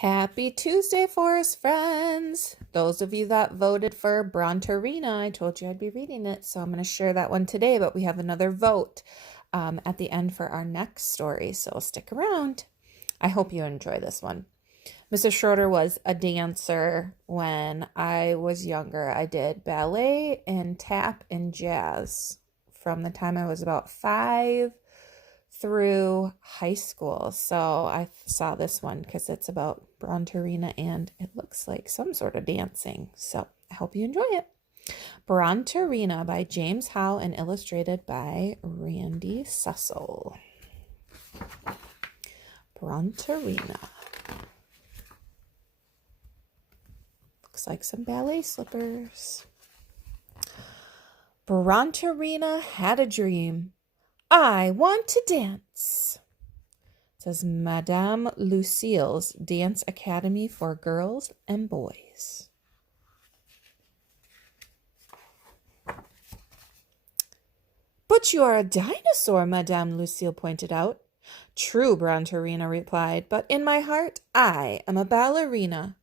Happy Tuesday, Forest friends! Those of you that voted for Bronterina, I told you I'd be reading it, so I'm going to share that one today, but we have another vote at the end for our next story, so stick around. I hope you enjoy this one. Mrs. Schroeder was a dancer when I was younger. I did ballet and tap and jazz from the time I was about 5 through high school. So I saw this one because it's about Bronterina and it looks like some sort of dancing. So I hope you enjoy it. Bronterina by James Howe and illustrated by Randy Sussel. Bronterina. Looks like some ballet slippers. Bronterina had a dream. I want to dance. It says Madame Lucille's Dance Academy for Girls and Boys. But you are a dinosaur, Madame Lucille pointed out. True, Bronterina replied, but in my heart, I am a ballerina.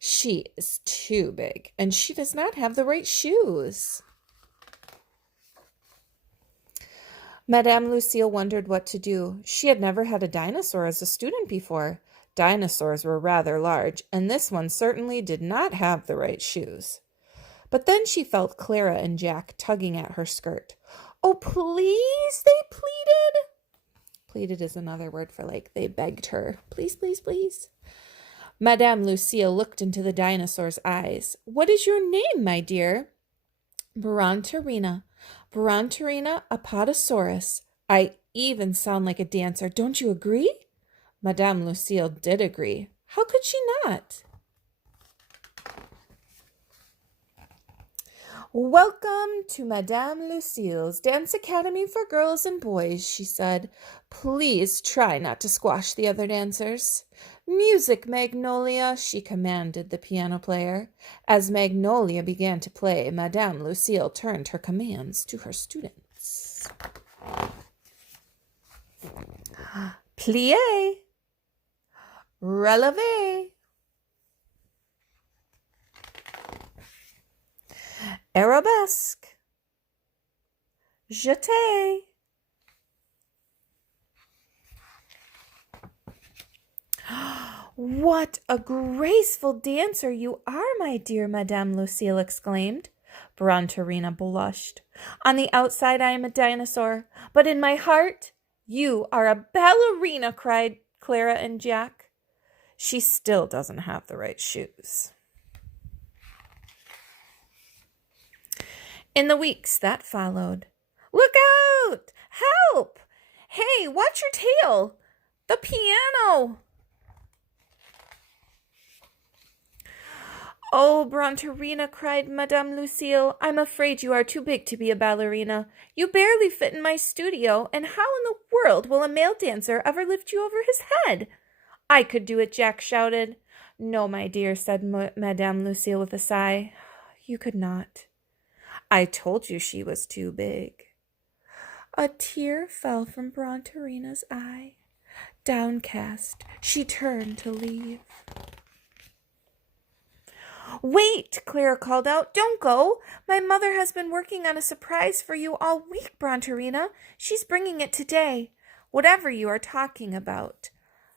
She is too big, and she does not have the right shoes. Madame Lucille wondered what to do. She had never had a dinosaur as a student before. Dinosaurs were rather large, and this one certainly did not have the right shoes. But then she felt Clara and Jack tugging at her skirt. Oh, please, they pleaded. Pleaded is another word for like they begged her. Please, please, please. Madame Lucille looked into the dinosaur's eyes. What is your name, my dear? Bronterina. Bronterina Apatosaurus. I even sound like a dancer. Don't you agree? Madame Lucille did agree. How could she not? Welcome to Madame Lucille's Dance Academy for Girls and Boys, she said. Please try not to squash the other dancers. Music, Magnolia, she commanded the piano player. As Magnolia began to play, Madame Lucille turned her commands to her students. Plié, relevez, arabesque, jeté. What a graceful dancer you are, my dear, Madame Lucille exclaimed. Bronterina blushed. On the outside I am a dinosaur, but in my heart you are a ballerina, cried Clara and Jack. She still doesn't have the right shoes. In the weeks that followed, look out! Help! Hey, watch your tail! The piano! Oh, Bronterina, cried Madame Lucille, I'm afraid you are too big to be a ballerina. You barely fit in my studio, and how in the world will a male dancer ever lift you over his head? I could do it, Jack shouted. No, my dear, said Madame Lucille with a sigh. You could not. I told you she was too big. A tear fell from Bronterina's eye. Downcast, she turned to leave. Wait, Clara called out. Don't go. My mother has been working on a surprise for you all week, Bronterina. She's bringing it today. Whatever are you talking about,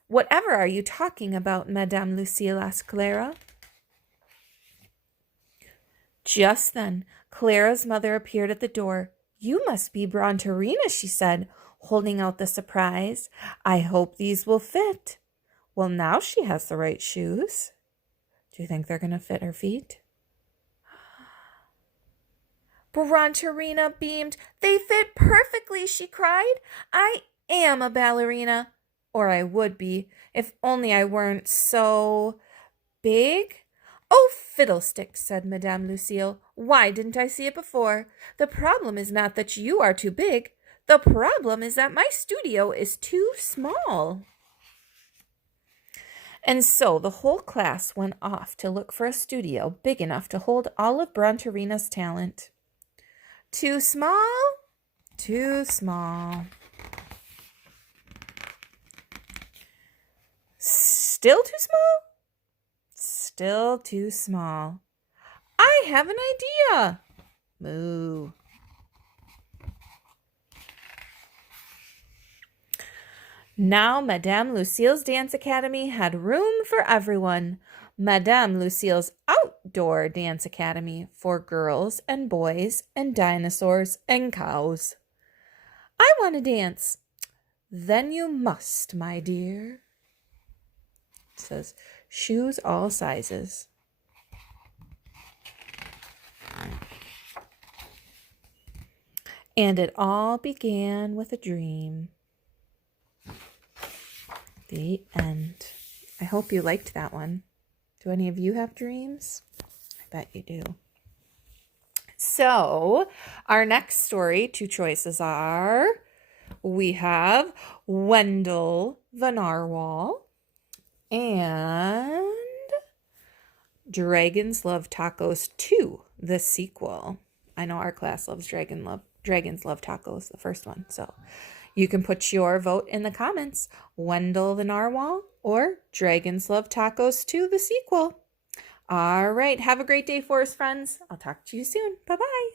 Madame Lucille asked Clara. Just then, Clara's mother appeared at the door. You must be Bronterina, she said, holding out the surprise. I hope these will fit. Well, now she has the right shoes. Do you think they're going to fit her feet? Bronterina beamed. They fit perfectly, she cried. I am a ballerina. Or I would be, if only I weren't so big. Oh, fiddlesticks, said Madame Lucille. Why didn't I see it before? The problem is not that you are too big. The problem is that my studio is too small. And so the whole class went off to look for a studio big enough to hold all of Bronterina's talent. Too small? Too small. Still too small? still too small. I have an idea. Moo. Now Madame Lucille's Dance Academy had room for everyone. Madame Lucille's Outdoor Dance Academy for girls and boys and dinosaurs and cows. I want to dance. Then you must, my dear. It says, shoes all sizes. And it all began with a dream. The end. I hope you liked that one. Do any of you have dreams? I bet you do. So, our next story, two choices are, we have Wendell the Narwhal and Dragons Love Tacos 2, the sequel. I know our class loves Dragons Love Tacos, the first one. So you can put your vote in the comments. Wendell the Narwhal or Dragons Love Tacos 2, the sequel. All right. Have a great day, forest friends. I'll talk to you soon. Bye-bye.